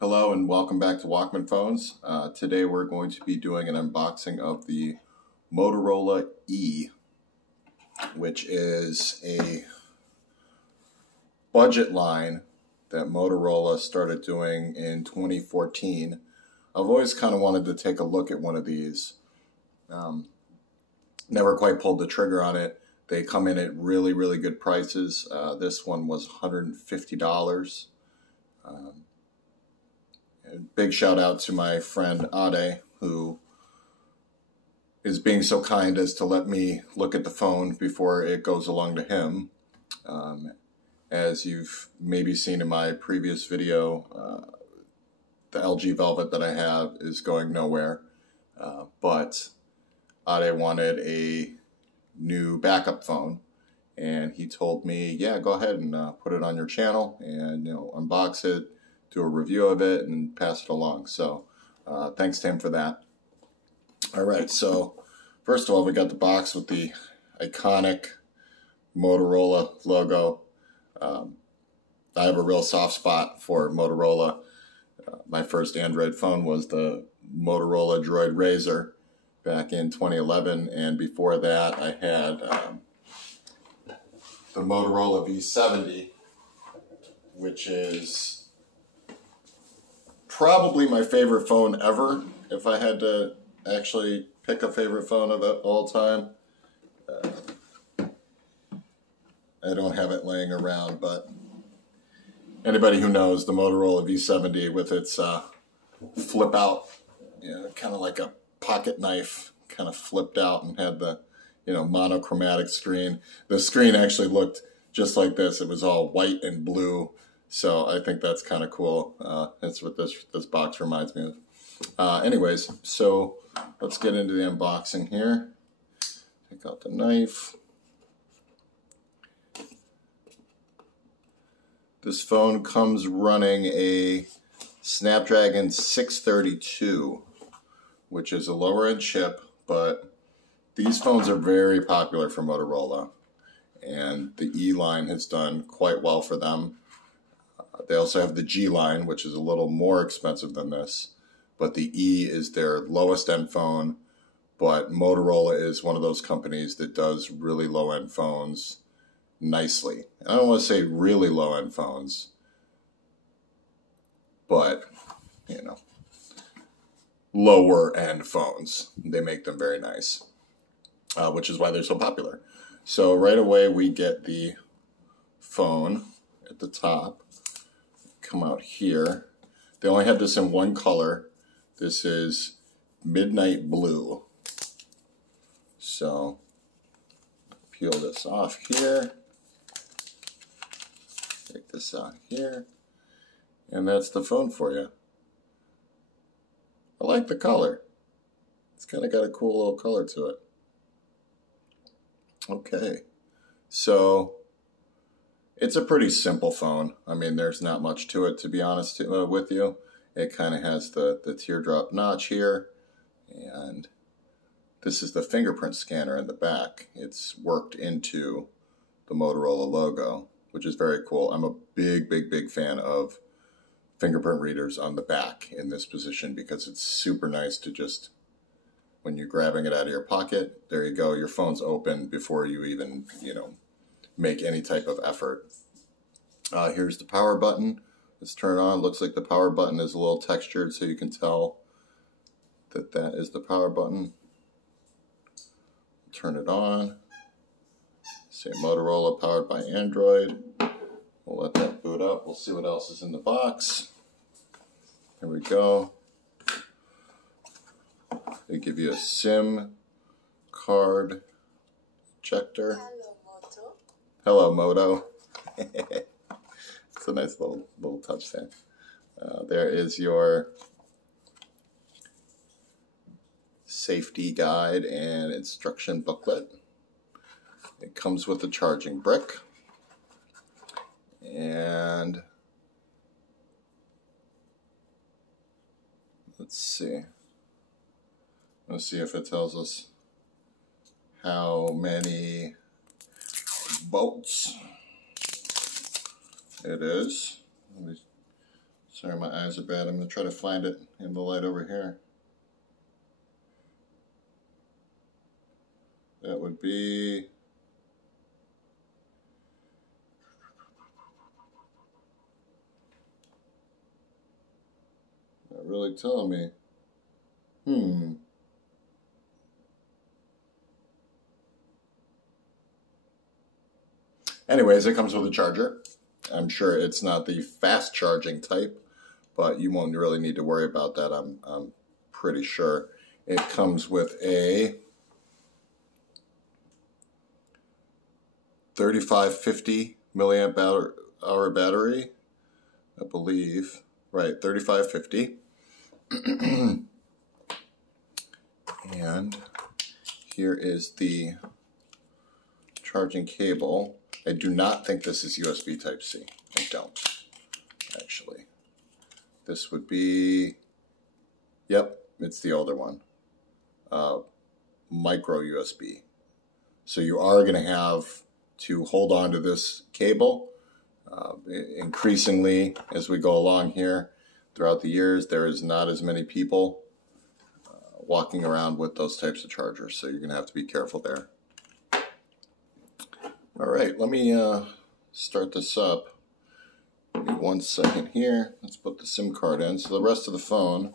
Hello and welcome back to Walkman Phones. Today we're going to be doing an unboxing of the Motorola E, which is a budget line that Motorola started doing in 2014. I've always kind of wanted to take a look at one of these. Never quite pulled the trigger on it. They come in at really good prices. This one was $150. Big shout out to my friend Ade, who is being so kind as to let me look at the phone before it goes along to him. As you've maybe seen in my previous video, the LG Velvet that I have is going nowhere, but Ade wanted a new backup phone, and he told me, yeah, go ahead and put it on your channel and unbox it, do a review of it, and pass it along. So thanks to him for that. All right, so first of all, we got the box with the iconic Motorola logo. I have a real soft spot for Motorola. My first Android phone was the Motorola Droid Razr back in 2011, and before that I had the Motorola V70, which is probably my favorite phone ever. If I had to actually pick a favorite phone of all time, I don't have it laying around, but anybody who knows the Motorola V70 with its flip out, kind of like a pocket knife, kind of flipped out and had the monochromatic screen. The screen actually looked just like this. It was all white and blue. So I think that's kind of cool. That's what this box reminds me of. Anyways, so let's get into the unboxing here. Take out the knife. This phone comes running a Snapdragon 632, which is a lower end chip, but these phones are very popular for Motorola, and the E line has done quite well for them. They also have the G line, which is a little more expensive than this, but the E is their lowest end phone. But Motorola is one of those companies that does really low end phones nicely. I don't want to say really low end phones, but lower end phones. They make them very nice, which is why they're so popular. So right away we get the phone at the top. Come out here. They only have this in one color. This is midnight blue. So peel this off here. Take this out here. And that's the phone for you. I like the color. It's kind of got a cool little color to it. Okay. So it's a pretty simple phone. I mean, there's not much to it, to be honest with you. It kind of has the teardrop notch here, and this is the fingerprint scanner in the back. It's worked into the Motorola logo, which is very cool. I'm a big fan of fingerprint readers on the back in this position because it's super nice to just, when you're grabbing it out of your pocket, there you go, your phone's open before you even, make any type of effort. Here's the power button. Let's turn it on. Looks like the power button is a little textured, so you can tell that that is the power button. Turn it on. Say Motorola powered by Android. We'll let that boot up. We'll see what else is in the box. Here we go. They give you a SIM card ejector. Hello, Moto. It's a nice little touch there. There is your safety guide and instruction booklet. It comes with a charging brick. And let's see. Let's see if it tells us how many volts it is. Let me Sorry, my eyes are bad. I'm going to try to find it in the light over here. That would be... Not really telling me. Anyways, it comes with a charger. I'm sure it's not the fast charging type, but you won't really need to worry about that. I'm pretty sure. It comes with a 3550 milliamp hour battery, I believe. Right, 3550. And here is the charging cable. I do not think this is USB Type-C. I don't, actually. This would be, yep, it's the older one. Micro USB. So you are going to have to hold on to this cable. Increasingly, as we go along here, throughout the years, there is not as many people walking around with those types of chargers. So you're going to have to be careful there. All right, let me start this up. Give me 1 second here. Let's put the SIM card in. So the rest of the phone,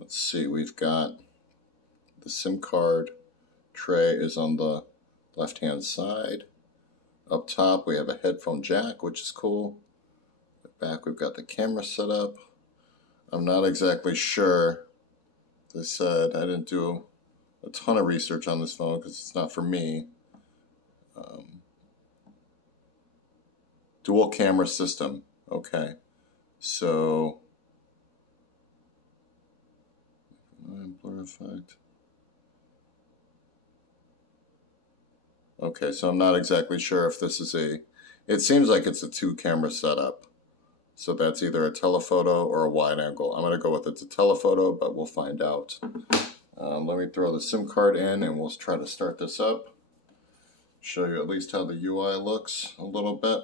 let's see, we've got the SIM card tray is on the left-hand side. Up top, we have a headphone jack, which is cool. Back, we've got the camera set up. I'm not exactly sure. As I said, I didn't do a ton of research on this phone because it's not for me. Dual camera system. Okay. So, blur effect. Okay, so I'm not exactly sure if this is it seems like it's a 2-camera setup. So that's either a telephoto or a wide angle. I'm going to go with it's a telephoto, but we'll find out. Let me throw the SIM card in and we'll try to start this up. Show you at least how the UI looks a little bit.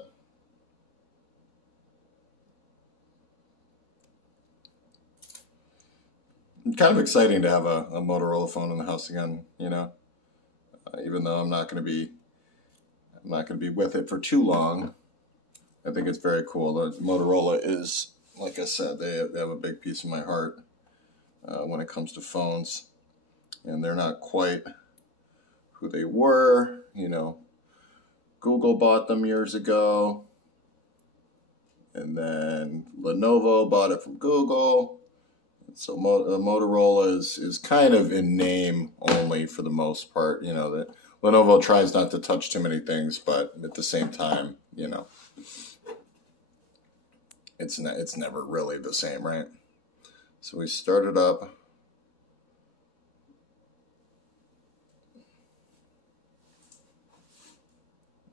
Kind of exciting to have a Motorola phone in the house again, you know. Even though I'm not going to be with it for too long. I think it's very cool. The Motorola is, like I said, they have a big piece of my heart when it comes to phones, and they're not quite who they were. You know, Google bought them years ago, and then Lenovo bought it from Google. So Motorola is kind of in name only for the most part. You know, that Lenovo tries not to touch too many things, but at the same time, you know, it's never really the same, right? So we started up.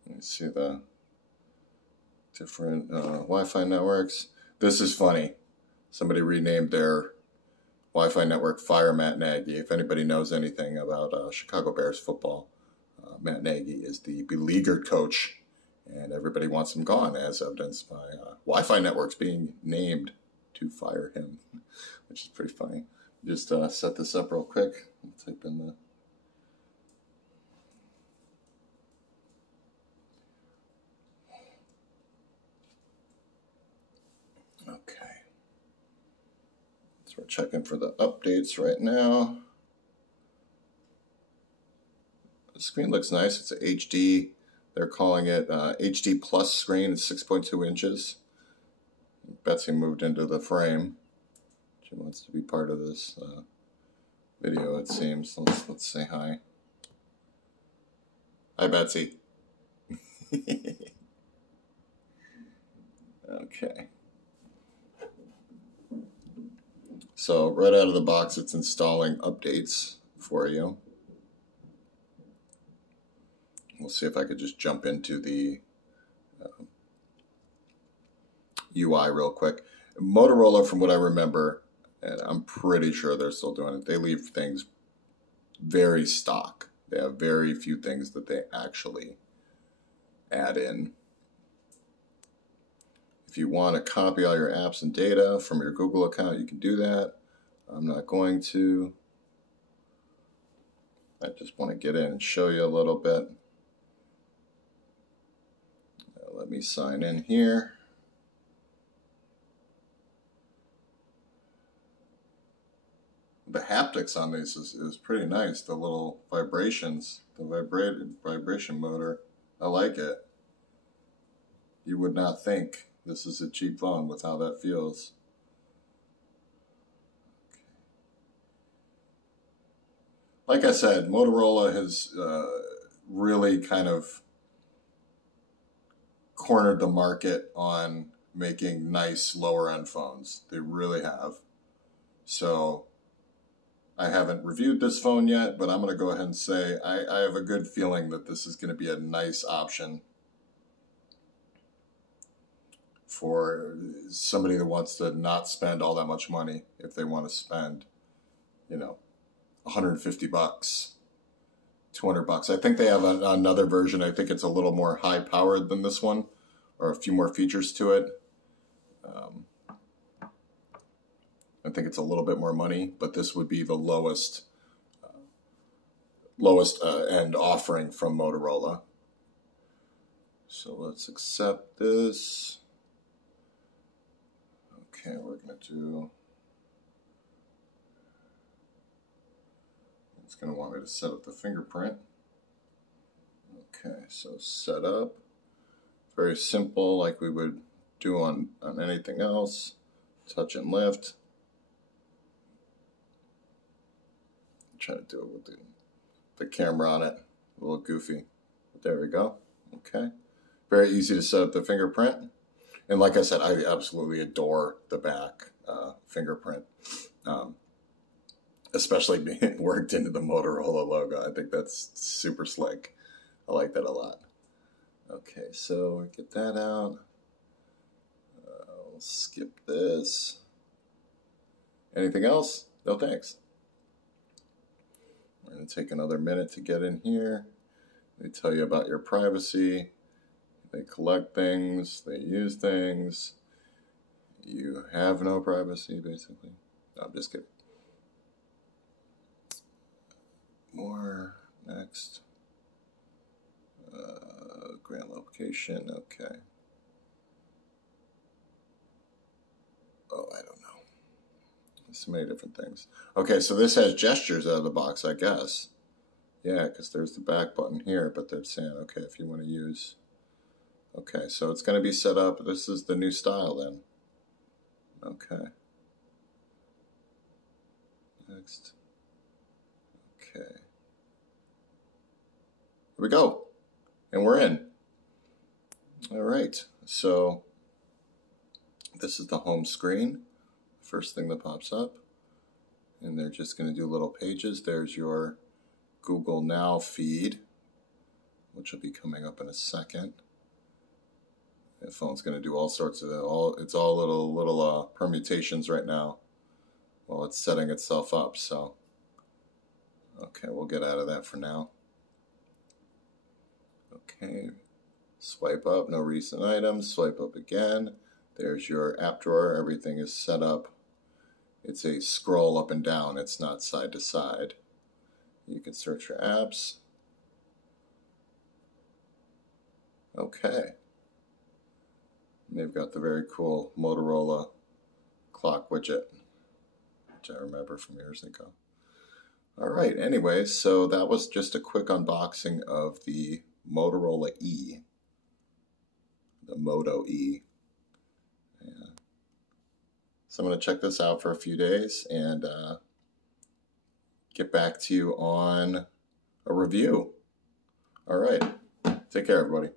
You see the different Wi-Fi networks. This is funny. Somebody renamed their Wi-Fi network Fire Matt Nagy. If anybody knows anything about Chicago Bears football, Matt Nagy is the beleaguered coach, and everybody wants him gone, as evidenced by Wi-Fi networks being named to fire him, which is pretty funny. Just set this up real quick. I'll type in the... Okay. So we're checking for the updates right now. The screen looks nice. It's a HD. They're calling it HD plus screen. It's 6.2 inches. Betsy moved into the frame. She wants to be part of this video, it seems. Let's say hi. Hi, Betsy. Okay. So right out of the box, it's installing updates for you. We'll see if I could just jump into the UI real quick. Motorola, from what I remember, and I'm pretty sure they're still doing it, they leave things very stock. They have very few things that they actually add in. If you want to copy all your apps and data from your Google account, you can do that. I'm not going to. I just want to get in and show you a little bit. Let me sign in here. The haptics on these is pretty nice. The little vibrations, the vibration motor. I like it. You would not think this is a cheap phone with how that feels. Like I said, Motorola has really kind of cornered the market on making nice lower-end phones. They really have. So I haven't reviewed this phone yet, but I'm going to go ahead and say I have a good feeling that this is going to be a nice option for somebody that wants to not spend all that much money. If they want to spend, you know, $150, $200. I think they have another version. I think it's a little more high powered than this one, or a few more features to it. I think it's a little bit more money, but this would be the lowest end offering from Motorola. So let's accept this. Okay, we're going to do. It's going to want me to set up the fingerprint. Okay, so set up. Very simple, like we would do on anything else. Touch and lift. Try to do it with the camera on it. A little goofy. But there we go. Okay. Very easy to set up the fingerprint. And like I said, I absolutely adore the back fingerprint. Especially being worked into the Motorola logo. I think that's super slick. I like that a lot. Okay, so get that out. I'll skip this. Anything else? No thanks. We're going to take another minute to get in here. They tell you about your privacy. They collect things. They use things. You have no privacy, basically. No, I'm just kidding. More. Next. Grant location. Okay. Oh, I don't know. So many different things. Okay, so this has gestures out of the box, I guess. Yeah, because there's the back button here, but they're saying, okay, if you want to use. Okay, so it's going to be set up. This is the new style then. Okay. Next. Okay. Here we go. And we're in. All right, so this is the home screen. First thing that pops up, and they're just going to do little pages. There's your Google Now feed, which will be coming up in a second. The phone's going to do all sorts of it's all little permutations right now while it's setting itself up. So, okay, we'll get out of that for now. Okay, swipe up, no recent items. Swipe up again. There's your app drawer. Everything is set up. It's a scroll up and down. It's not side to side. You can search for apps. Okay. And they've got the very cool Motorola clock widget, which I remember from years ago. All right. Anyways, so that was just a quick unboxing of the Motorola E, the Moto E. Yeah. So I'm going to check this out for a few days and get back to you on a review. All right. Take care, everybody.